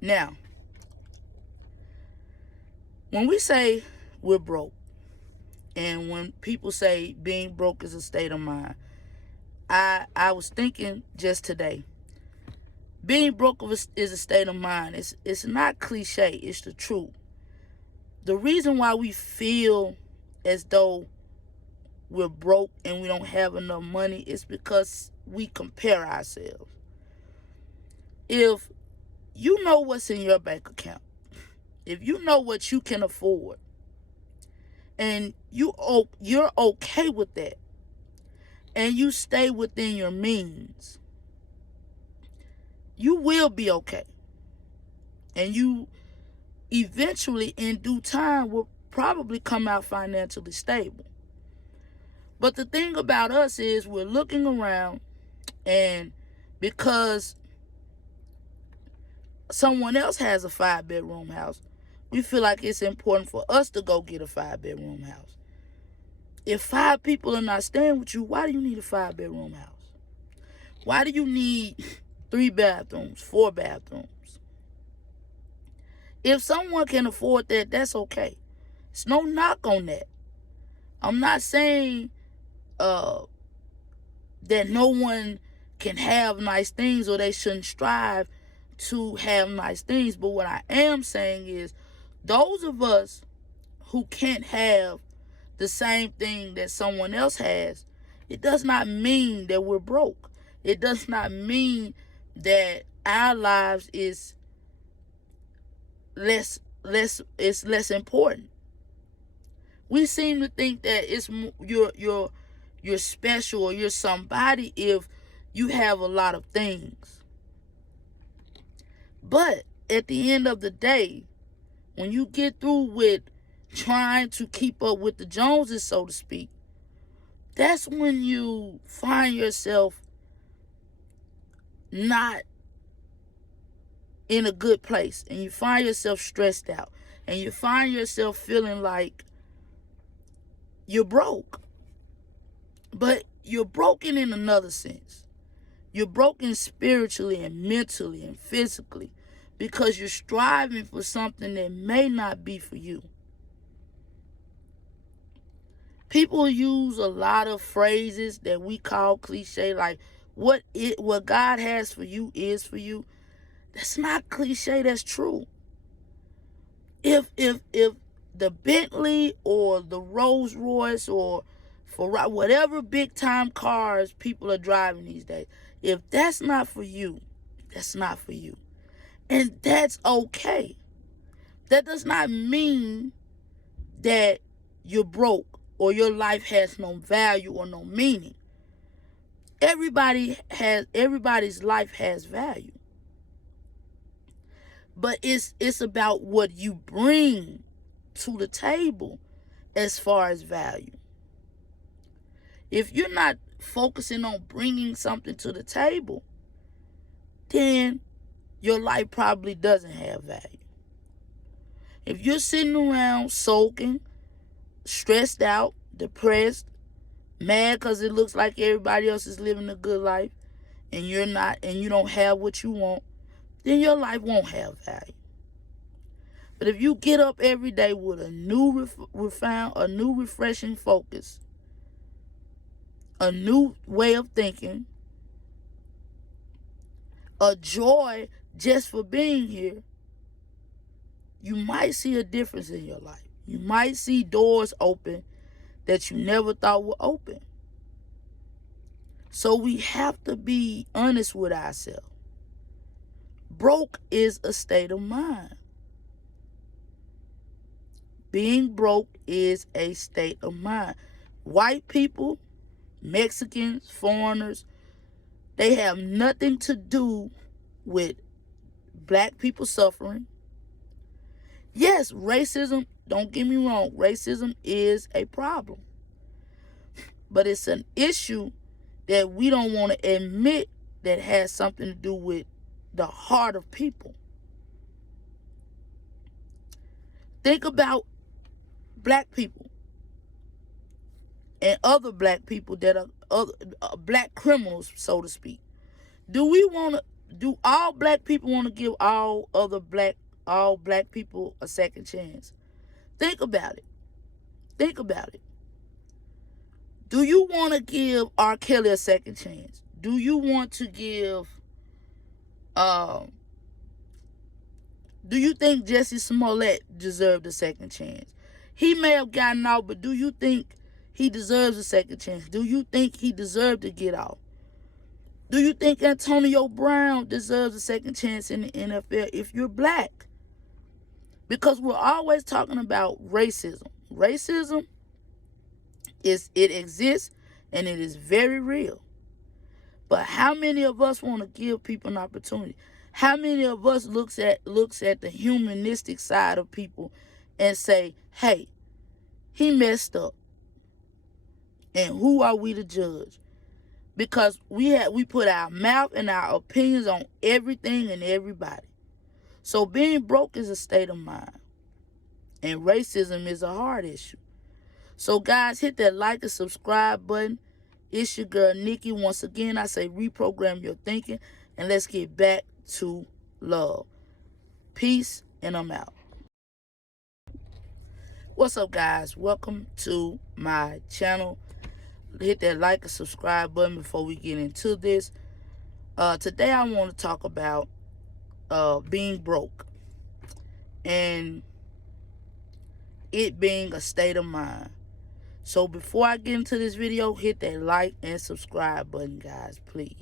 Now, when we say we're broke, and when people say being broke is a state of mind, I was thinking just today, being broke is a state of mind. It's not cliche, it's the truth. The reason why we feel as though we're broke and we don't have enough money is because we compare ourselves. If you know what's in your bank account, if you know what you can afford, and you're okay with that, and you stay within your means, you will be okay. And you eventually, in due time, will probably come out financially stable. But the thing about us is we're looking around, and because someone else has a 5-bedroom house, we feel like it's important for us to go get a 5-bedroom house. If 5 people are not staying with you, why do you need a 5-bedroom house? Why do you need 3 bathrooms, 4 bathrooms? If someone can afford that, that's okay. It's no knock on that. I'm not saying that no one can have nice things or they shouldn't strive to have nice things. But what I am saying is, those of us who can't have the same thing that someone else has, it does not mean that we're broke. It does not mean that our lives is less important. We seem to think that it's you're special or you're somebody if you have a lot of things. But at the end of the day, when you get through with trying to keep up with the Joneses, so to speak, that's when you find yourself not in a good place, and you find yourself stressed out, and you find yourself feeling like you're broke. But you're broken in another sense. You're broken spiritually and mentally and physically because you're striving for something that may not be for you. People use a lot of phrases that we call cliche, like what God has for you is for you. That's not cliche, that's true. If the Bentley or the Rolls Royce or Ferrari, whatever big time cars people are driving these days, if that's not for you, that's not for you. And that's okay. That does not mean that you're broke or your life has no value or no meaning. Everybody's life has value. But it's about what you bring to the table as far as value. If you're not focusing on bringing something to the table, then your life probably doesn't have value. If you're sitting around sulking, stressed out, depressed, mad because it looks like everybody else is living a good life and you're not, and you don't have what you want, then your life won't have value. But if you get up every day with a new refreshing focus, a new way of thinking, a joy just for being here, you might see a difference in your life. You might see doors open that you never thought would open. So we have to be honest with ourselves. Broke is a state of mind. Being broke is a state of mind. White people, Mexicans, foreigners, they have nothing to do with black people suffering. Yes, racism, don't get me wrong, racism is a problem. But it's an issue that we don't want to admit that has something to do with the heart of people. Think about black people and other black people that are black criminals, so to speak. Do we want Do all black people want to give all black people a second chance? Think about it. Think about it. Do you want to give R. Kelly a second chance? Do you want to give do you think Jussie Smollett deserved a second chance? He may have gotten out, but do you think he deserves a second chance? Do you think he deserved to get out? Do you think Antonio Brown deserves a second chance in the NFL if you're black? Because we're always talking about racism. Racism it exists and it is very real. But how many of us want to give people an opportunity? How many of us looks at the humanistic side of people and say, hey, he messed up. And who are we to judge? Because we put our mouth and our opinions on everything and everybody. So being broke is a state of mind. And racism is a hard issue. So guys, hit that like and subscribe button. It's your girl Nikki. Once again, I say reprogram your thinking. And let's get back to love. Peace, and I'm out. What's up, guys? Welcome to my channel. Hit that like and subscribe button before we get into this. Today I want to talk about being broke and it being a state of mind. So before I get into this video, hit that like and subscribe button, guys, please.